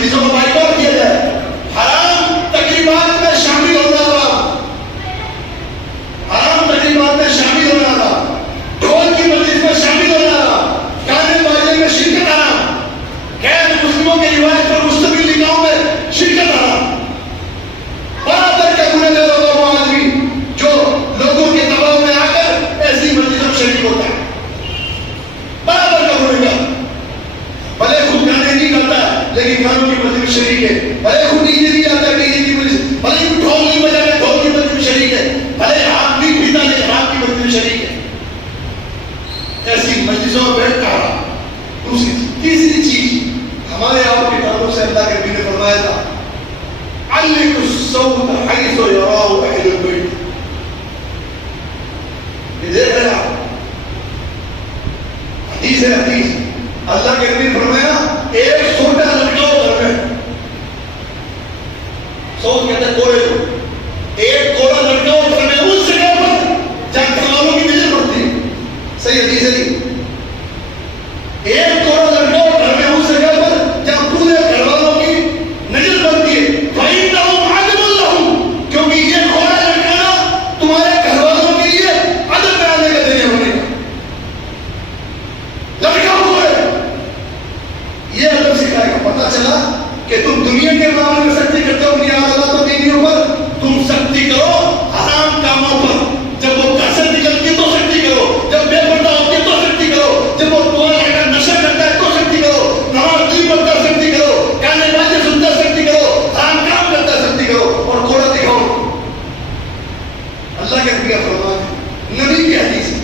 مجلسوں کو بائیکاٹ کیا جائے، حرام تقریبات میں شامل ہونا حرام، حرام تقریبات میں شامل ہونا حرام، ڈھول کی مجلس میں شامل ہونا حرام، گانے باجے میں شرکت حرام، غیر مسلموں کے روایت پر مشتمل نکاحوں میں شرکت حرام۔ برابر کا گنہگار ہوگا وہ آدمی جو لوگوں کے دباؤ میں آ کر ایسی مجلسوں میں شریک ہوتا ہے، برابر کا گنہگار، بھلے خود گانے نہیں گاتا لیکن گانوں کی مجلس میں شریک ہے، بھلے خود ڈی جے نہیں آتا ڈی جے کی مجلس، بھلے ڈھول نہیں بجاتا ڈھول کی مجلس میں شریک ہے، بھلے آپ نہیں پیتا لیکن آپ کی مجلس میں شریک ہے۔ ایسی مجلسوں میں بیٹھ کر دوسری تیسری چیز ہمارے آپ کے کاموں سے اللہ کے نبی نے فرمایا تھا، علق الصوت حیث یراہ اہل البیت۔ یہ دیکھ رہے آپ حدیث ہے، حدیث اللہ کے نبی نے فرمایا ایک چھوٹا لڑکا ہو گھر میں، صوت کہتے ہیں کوڑے کو، ایک کوڑا لڑکا ہو گھر میں اس جگہ پر جہاں گھر والوں کی نظر پڑتی ہے، صحیح حدیث ہے نہیں، ایک کوڑا لڑکا ہو گھر میں اس جگہ پر جہاں پورے گھر والوں کی نظر پڑتی ہے، فَإِنَّهُمْ عَدْمٌ لَهُمْ، کیونکہ یہ کوڑا لڑکا تمہارے گھر والوں کے لیے عدم میں آنے کا ذریعہ بنے گا۔ لڑکا ہوا ہے، یہ ادب سکھائے گا۔ پتہ چلا کہ تم دنیا کے معاملے میں سختی کرتے ہو اپنی اولاد و بیویوں پر، تم سختی کرو حرام کاموں پر، جب وہ گھر سے نکلتی ہے تو سختی کرو، جب بے پردہ ہوتی ہے تو سختی کرو، جب وہ دعا لے کر نشہ کرتا ہے تو سختی کرو، نماز نہیں پڑھتا سختی کرو، گانے باجے سنتا سختی کرو، حرام کام کرتا سختی کرو، اور کوڑا دکھاؤ۔ اللہ کے نبی کا فرمان ہے، نبی کی حدیث ہے،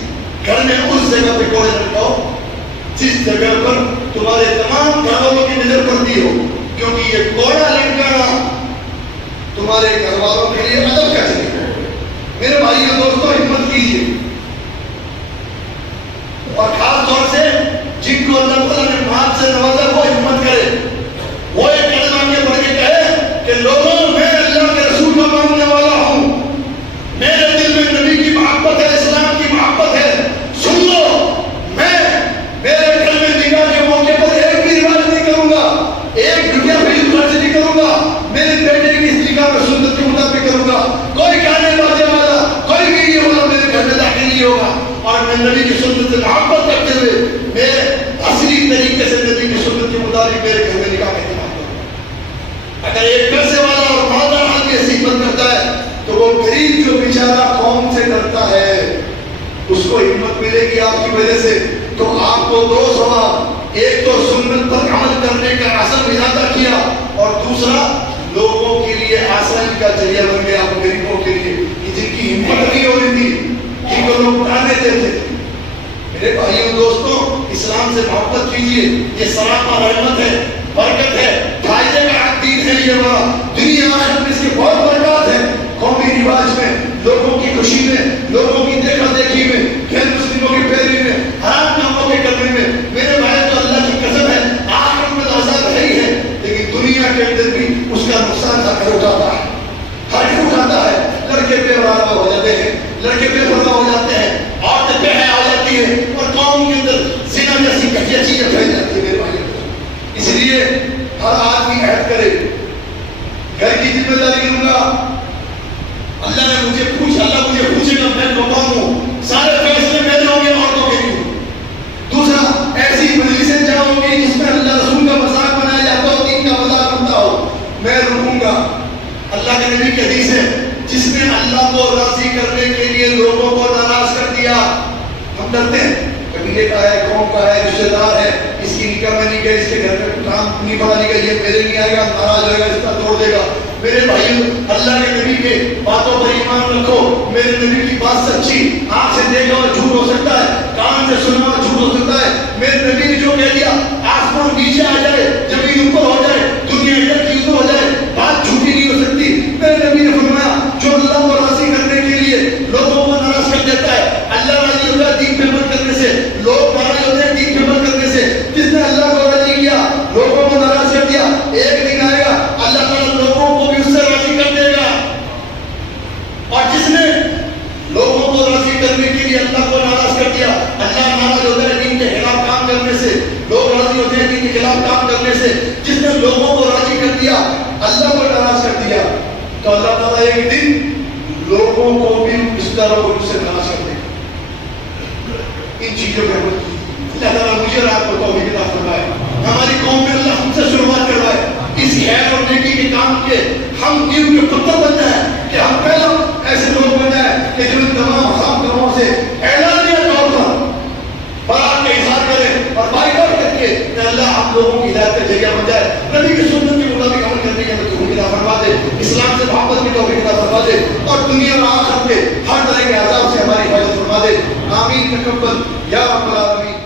گھر میں اس جگہ پہ کوڑے لٹکاؤ جس جگہ پر تمہارے تمام گھر والوں کی نظر پڑتی ہو، کیونکہ یہ کوڑا لٹکانا تمہارے گھر والوں کے لیے ادب کا ذریعہ ہے۔ میرے بھائیو دوستو، ہمت کیجیے، اور خاص طور سے جن کو اللہ تعالیٰ نے مال سے نوازا وہ ہمت کرے، وہ ایک کلمہ آگے بڑھ کے کہے کہ لوگوں میں اللہ کے رسول کا ماننے والا ہوں، میرے دل میں نبی کی محبت ہے، اسلام کی محبت ہے، سن لو، میں میرے گھر میں نکاح کے موقع پر ایک بھی رواج نہیں کروں گا، ایک روپیہ بھی خرچ نہیں کروں گا، میرے بیٹے کی اس نکاح میں سنت کے مطابق کروں گا، کوئی گانے باجے والا کوئی ویڈیو والا میرے گھر میں داخل نہیں ہوگا، اور میں نبی کی سنت سے محبت کرتے ہوئے میں اصلی طریقے سے نبی کی سنت کے مطابق میرے گھر میں نکاح کا انتظام کروں۔ اگر ایک پیسے والا اور مالدار آدمی ایسی ہمت کرتا ہے تو وہ غریب جو بیچارہ قوم سے ڈرتا ہے اس کو ہمت ملے گی آپ کی وجہ سے۔ تو آپ کو دو ثواب، ایک تو سنت پر عمل کرنے کا عزم ارادہ کیا، اور دوسرا لوگوں کے لیے آسانی کا ذریعہ بن گیا، آپ غریبوں کے لیے کہ جن کی ہمت نہیں ہو رہی تھی، جن کو لوگ تانے دیتے تھے۔ میرے بھائیوں دوستوں، اسلام سے محبت کیجیے، یہ سراپا رحمت ہے، برکت ہے، فائدے کا دین ہے، یہ بڑا دنیا آخرت میں اس کی بہت برکات ہے۔ قومی رواج میں، لوگوں کی خوشی میں، لوگوں کی دیکھا دیکھی میں، غیر مسلموں کی پیروی میں، حرام کاموں کے کرنے میں، میرے بھائی تو اللہ کی قسم ہے آخرت میں تو عذاب ہے ہی ہے، لیکن دنیا کے اندر بھی اس کا نقصان ہر گھر اٹھاتا ہے، ہر گھر اٹھاتا ہے۔ لڑکے بے پردہ ہو جاتے ہیں، لڑکے بے پردہ ہو جاتے ہیں، عورتیں بے حیا ہو جاتی ہیں، اور قوم کے اندر زنا جیسی گھٹیا چیزیں پھیل جاتی ہیں۔ میرے بھائی اس لیے ہر آدمی عہد کرے، گھر کی ذمہ داری لوں گا، اللہ نے مجھے اللہ مجھے پوچھے گا میں کون ہوں، سارے فیصلے میرے ہوں گے، عورتوں کے لیے۔ دوسرا، ایسی مجلسیں جاؤں گی جس میں اللہ رسول کا مذاق بنایا جاتا ہو، دین کا مذاق بنتا ہو، میں رکوں گا۔ اللہ کے نبی کی حدیث ہے، جس نے اللہ کو راضی کرنے کے لیے لوگوں کو ناراض کر دیا۔ ہم ڈرتے ہیں قبیلے کا ہے، قوم کا ہے، رشتے دار ہے، اس کی نکاح میں نہیں گئے، اس کے گھر میں کام نہیں پڑا نہیں گیا، یہ میرے نہیں آئے گا، ناراض ہوئے گا، اس کا توڑ دے گا۔ میرے بھائیوں، اللہ کے نبی کے باتوں پر ایمان رکھو، میرے نبی کی بات سچی، آنکھ سے دیکھا ہوا جھوٹ ہو سکتا ہے، کان سے سنا ہوا جھوٹ ہو سکتا ہے، میرے نبی نے جو کہہ دیا، آسمان نیچے آ جائے، زمین اوپر ہو جائے، دنیا ادھر کی ادھر ہو جائے، بات جھوٹی نہیں ہو سکتی۔ میرے نبی نے فرمایا جو اللہ کو راضی کرنے کے لیے لوگوں کو ناراض کر دیتا ہے، اللہ راضی ہوتا ہے دین پہ عمل کرنے سے، لوگ ناراض ہوتے ہیں دین پہ عمل کرنے سے۔ جس نے اللہ کو راضی کیا، لوگوں کو ناراض کر دیا، ایک دن آئے گا اللہ تعالیٰ لوگوں کو بھی اس سے راضی کر دے گا۔ اور جس نے لوگوں کو راضی کرنے کے لیے اللہ کو ناراض کر دیا، اللہ ناراض ہوتا ہے دین کے خلاف کام کرنے سے، لوگ راضی ہوتے ہیں دین کے خلاف کام کرنے سے۔ کر دیا, اللہ کو ناراض کر دیا, تو اللہ تعالیٰ ایک دن لوگوں کو بھی اس طرح کو سے ناراض کر دے گا. ان چیزوں کے اللہ تعالیٰ مجھے اور آپ کو توفیق عطا فرمائے, ہماری قوم میں اللہ ہم سے شروعات کروائے اس خیر اور نیکی کے کام کے, ہم دین کے پتھر بن جائیں کہ ہم پہلا ایسے لوگ بن جائیں کہ جو ان تمام حرام کاموں سے اعلانیہ طور پر برات کا اظہار کریں اور بائیکاٹ کر کے کہ اللہ ہم لوگوں کی ہدایت کا ذریعہ بن جائے, نبی کی سنت کے مطابق عمل کرنے کی ہمیں توفیق عطا فرما دے, اسلام سے محبت کی توفیق عطا فرما دے, اور دنیا اور آخرت کے ہر طرح کے عذاب سے ہماری حفاظت فرما دے. آمین تقبل یا رب العالمین.